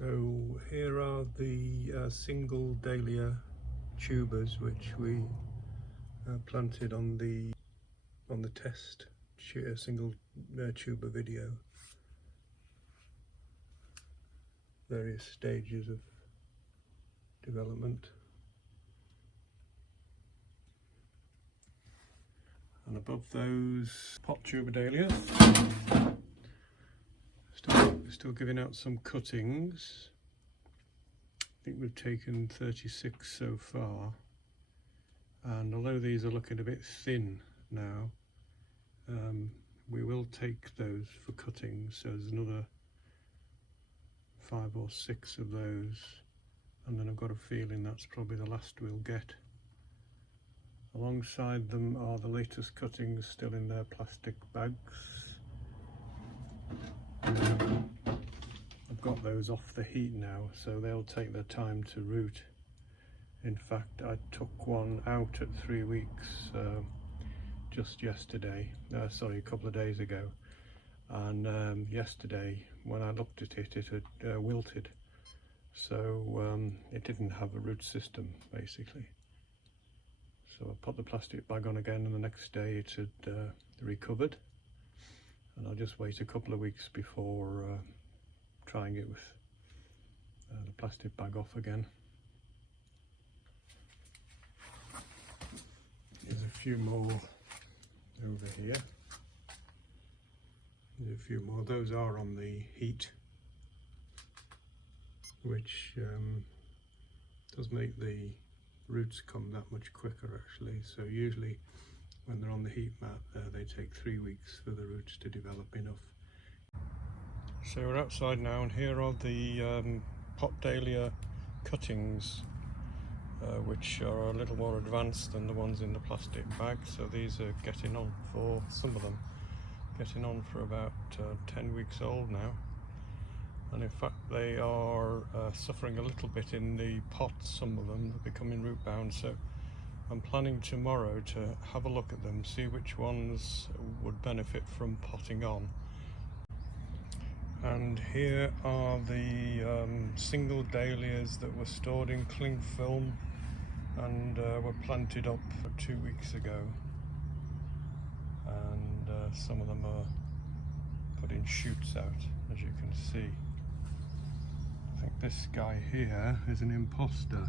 So here are the single dahlia tubers which we planted on the test single tuber video. Various stages of development, and above those pot tuber dahlias, still giving out some cuttings. I think we've taken 36 so far, and although these are looking a bit thin now, we will take those for cuttings. So there's another 5 or 6 of those, and then I've got a feeling that's probably the last we'll get. Alongside them are the latest cuttings still in their plastic bags. I've got those off the heat now, so they'll take their time to root. In fact, I took one out at 3 weeks just yesterday, sorry, a couple of days ago, and yesterday when I looked at it, it had wilted, so it didn't have a root system basically. So I put the plastic bag on again, and the next day it had recovered, and I'll just wait a couple of weeks before trying it with the plastic bag off again. There's a few more over here. There's a few more. Those are on the heat, which does make the roots come that much quicker actually. So usually when they're on the heat mat, they take 3 weeks for the roots to develop enough. So we're outside now, and here are the pot dahlia cuttings, which are a little more advanced than the ones in the plastic bag. So these are getting on, for some of them, getting on for about 10 weeks old now. And in fact they are suffering a little bit in the pots. Some of them are becoming root bound, so I'm planning tomorrow to have a look at them, see which ones would benefit from potting on. And here are the single dahlias that were stored in cling film and were planted up 2 weeks ago, and some of them are putting shoots out, as you can see. I think this guy here is an imposter.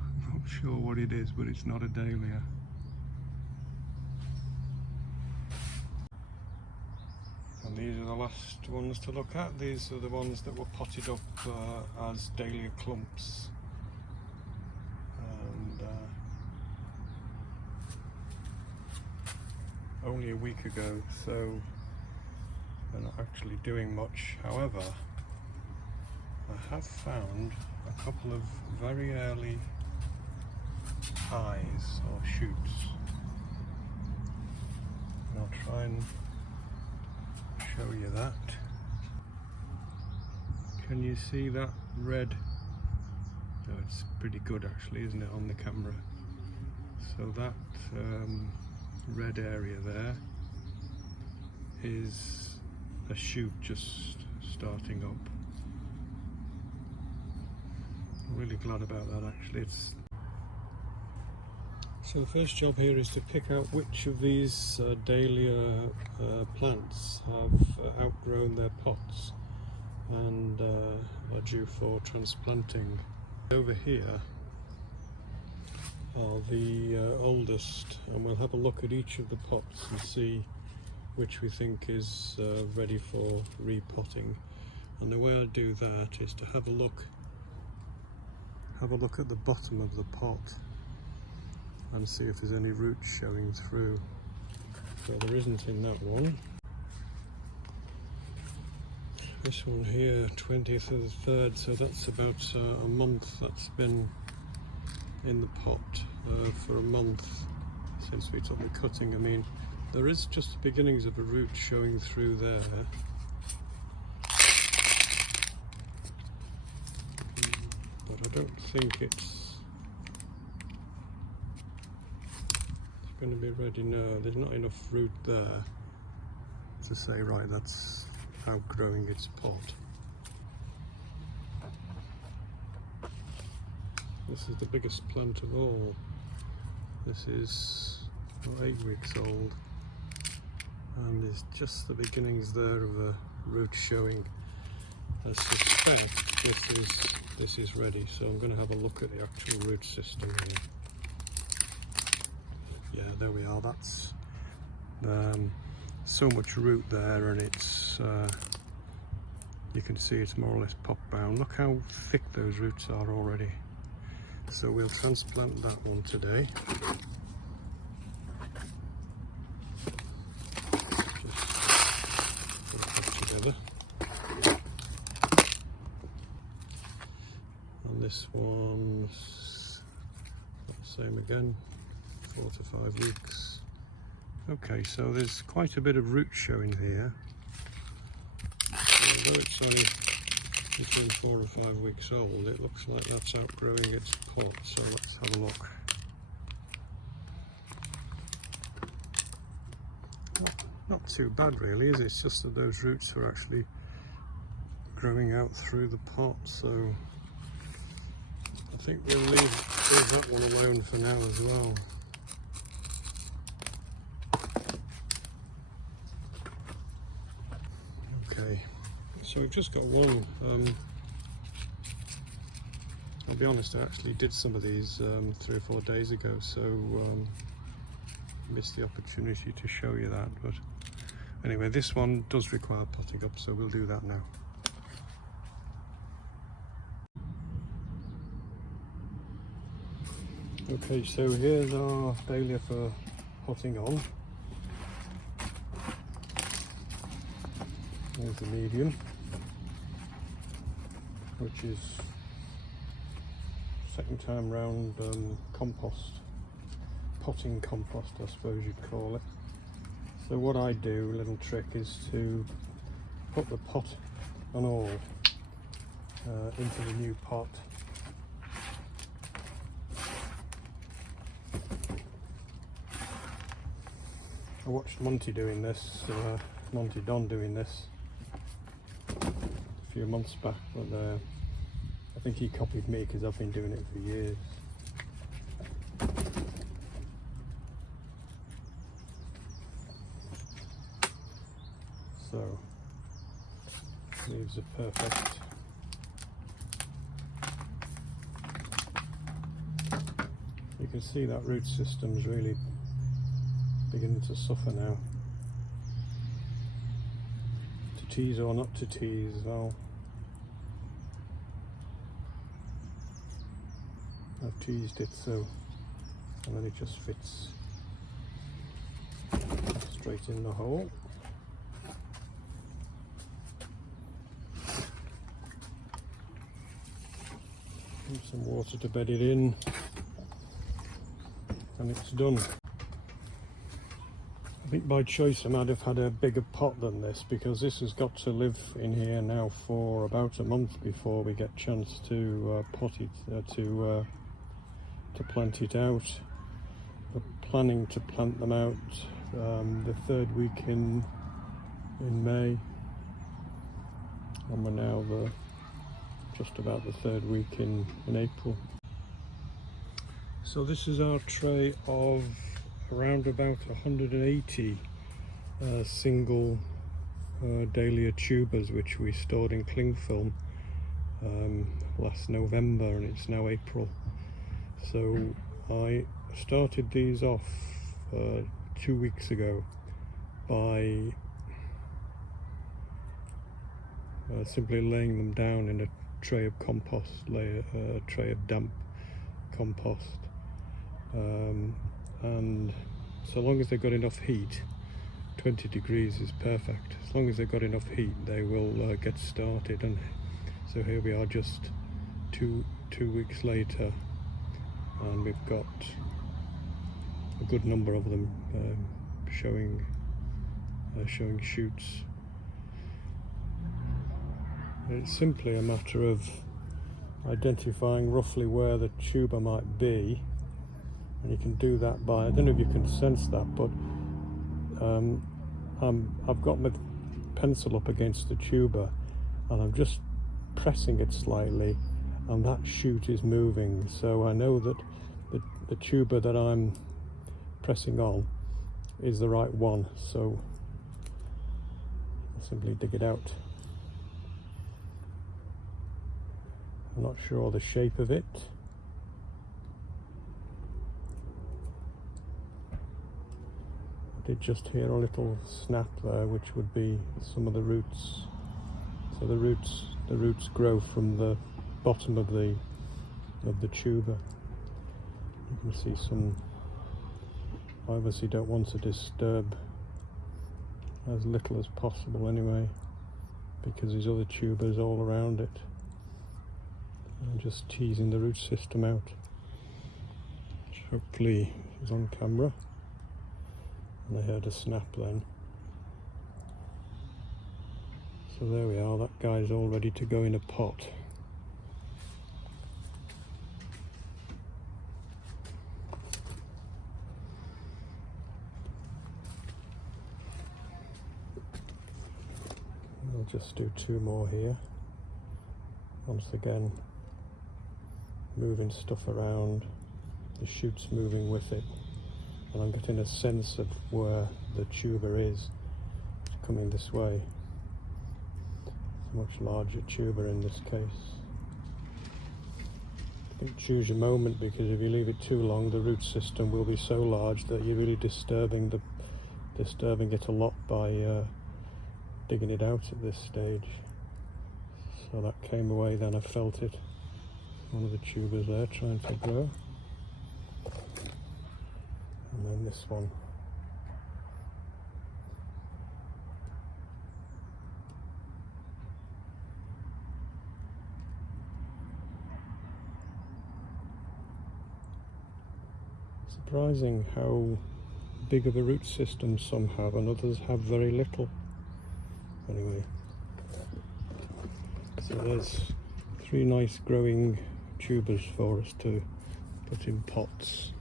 I'm not sure what it is, but it's not a dahlia. And these are the last ones to look at. These are the ones that were potted up as dahlia clumps. And only a week ago, so they're not actually doing much. However, I have found a couple of very early eyes or shoots, and I'll try and show you that. Can you see that red? Oh, it's pretty good actually, isn't it, on the camera? So that red area there is a shoot just starting up. I'm really glad about that actually. So the first job here is to pick out which of these dahlia plants have outgrown their pots and are due for transplanting. Over here are the oldest, and we'll have a look at each of the pots and see which we think is ready for repotting. And the way I do that is to have a look at the bottom of the pot and see if there's any roots showing through. So there isn't in that one. This one here, 20th of the 3rd, so that's about a month that's been in the pot, for a month since we took the cutting. I mean, there is just the beginnings of a root showing through there. But I don't think it's going to be ready now. There's not enough root there to say, right, that's outgrowing its pot. This is the biggest plant of all. This is 8 weeks old, and there's just the beginnings there of a root showing. I suspect this is ready, so I'm going to have a look at the actual root system here. Yeah, there we are. That's so much root there, and it's you can see it's more or less pop brown. Look how thick those roots are already. So we'll transplant that one today. Just put that together. And this one's the same again, 4 to 5 weeks. Okay, so there's quite a bit of root showing here. Although it's only between 4 or 5 weeks old, it looks like that's outgrowing its pot, so let's have a look. Not too bad really, is it? It's just that those roots are actually growing out through the pot, so I think we'll leave that one alone for now as well. Okay, so we've just got one. I'll be honest, I actually did some of these 3 or 4 days ago, so missed the opportunity to show you that. But anyway, this one does require potting up, so we'll do that now. Okay, so here's our dahlia for potting on. There's the medium, which is second time round compost, potting compost I suppose you'd call it. So what I do, a little trick, is to put the pot and all into the new pot. I watched Monty doing this, Monty Don doing this a few months back, but I think he copied me because I've been doing it for years. So, leaves are perfect. You can see that root system's really beginning to suffer now. To tease or not to tease, well, I've teased it so, and then it just fits straight in the hole. Give some water to bed it in, and it's done. I think by choice I might have had a bigger pot than this, because this has got to live in here now for about a month before we get a chance to pot it, to plant it out. We're planning to plant them out the 3rd week in May, and we're now just about the 3rd week in April. So this is our tray of around about 180 single dahlia tubers, which we stored in cling film last November, and it's now April. So I started these off 2 weeks ago by simply laying them down in a tray of compost, a tray of damp compost, and so long as they've got enough heat, 20 degrees is perfect. As long as they've got enough heat, they will get started. And so here we are, just two weeks later, and we've got a good number of them showing shoots. It's simply a matter of identifying roughly where the tuber might be, and you can do that by, I don't know if you can sense that, but I've got my pencil up against the tuber and I'm just pressing it slightly, and that shoot is moving, so I know that the tuber that I'm pressing on is the right one, so I'll simply dig it out. I'm not sure the shape of it. I did just hear a little snap there, which would be some of the roots. So the roots grow from the bottom of the tuber. You can see some. I obviously don't want to disturb as little as possible anyway, because there's other tubers all around it. I'm just teasing the root system out, which hopefully is on camera. And I heard a snap then. So there we are, that guy's all ready to go in a pot. I'll just do 2 more here. Once again, moving stuff around, the shoot's moving with it, and I'm getting a sense of where the tuber is. It's coming this way. It's a much larger tuber in this case. I think choose your moment, because if you leave it too long, the root system will be so large that you're really disturbing it a lot by digging it out at this stage. So that came away then, I felt it. One of the tubers there trying to grow. And then this one. Surprising how big of a root system some have and others have very little. Anyway, so there's 3 nice growing tubers for us to put in pots.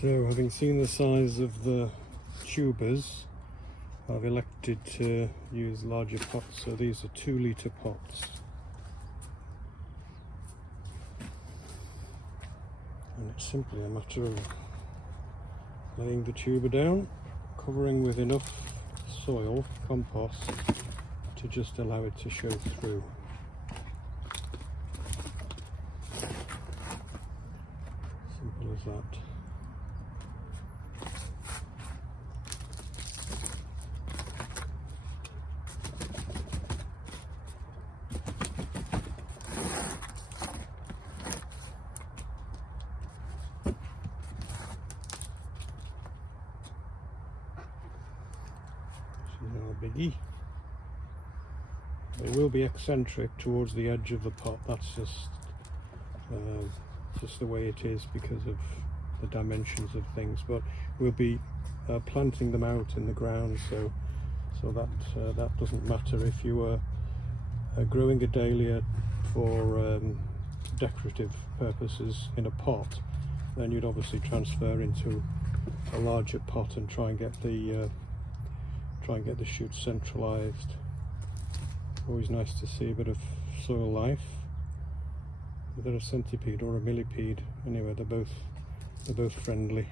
So, having seen the size of the tubers, I've elected to use larger pots. So these are 2-litre pots. And it's simply a matter of laying the tuber down, covering with enough soil, compost, to just allow it to show through. Simple as that. Biggie. It will be eccentric towards the edge of the pot. That's just the way it is because of the dimensions of things. But we'll be planting them out in the ground, so that doesn't matter. If you were growing a dahlia for decorative purposes in a pot, then you'd obviously transfer into a larger pot and try and get the shoots centralized. Always nice to see a bit of soil life. Whether a centipede or a millipede, anyway, they're both friendly.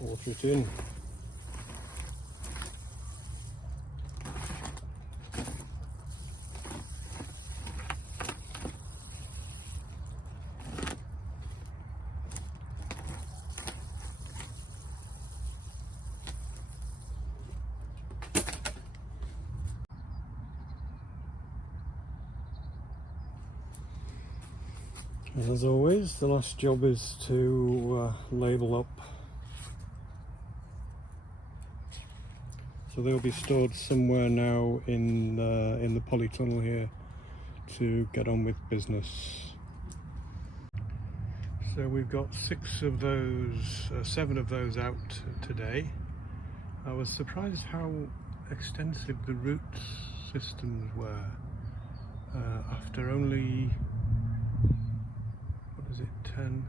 Water it in. And as always, the last job is to label up. So they'll be stored somewhere now in the polytunnel here to get on with business. So we've got 7 of those out today. I was surprised how extensive the root systems were after only 10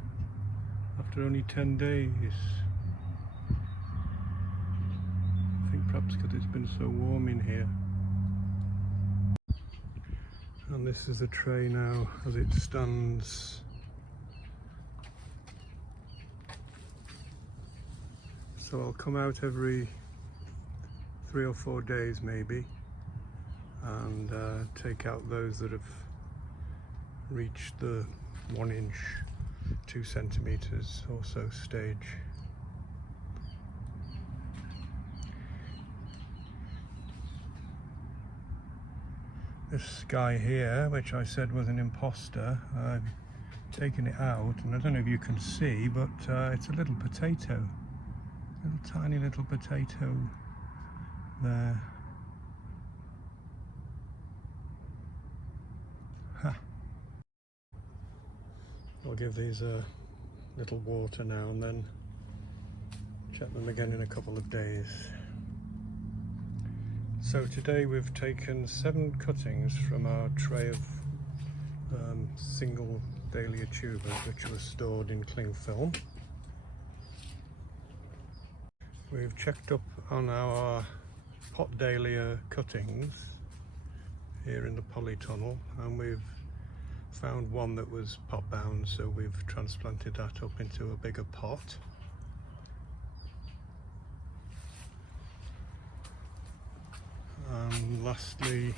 after only 10 days. I think perhaps because it's been so warm in here. And this is the tray now as it stands. So I'll come out every 3 or 4 days maybe, and take out those that have reached the 1 inch, 2 centimeters or so stage. This guy here, which I said was an imposter, I've taken it out, and I don't know if you can see, but it's a little potato, tiny little potato there. Ha. I'll give these a little water now and then check them again in a couple of days. So today we've taken 7 cuttings from our tray of single Dahlia tubers which were stored in cling film. We've checked up on our Pot Dahlia cuttings here in the polytunnel, and we've found one that was pot bound, so we've transplanted that up into a bigger pot. And lastly,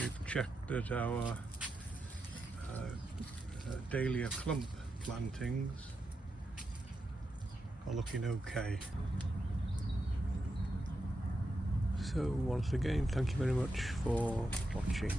we've checked that our Dahlia clump plantings are looking okay. So once again, thank you very much for watching.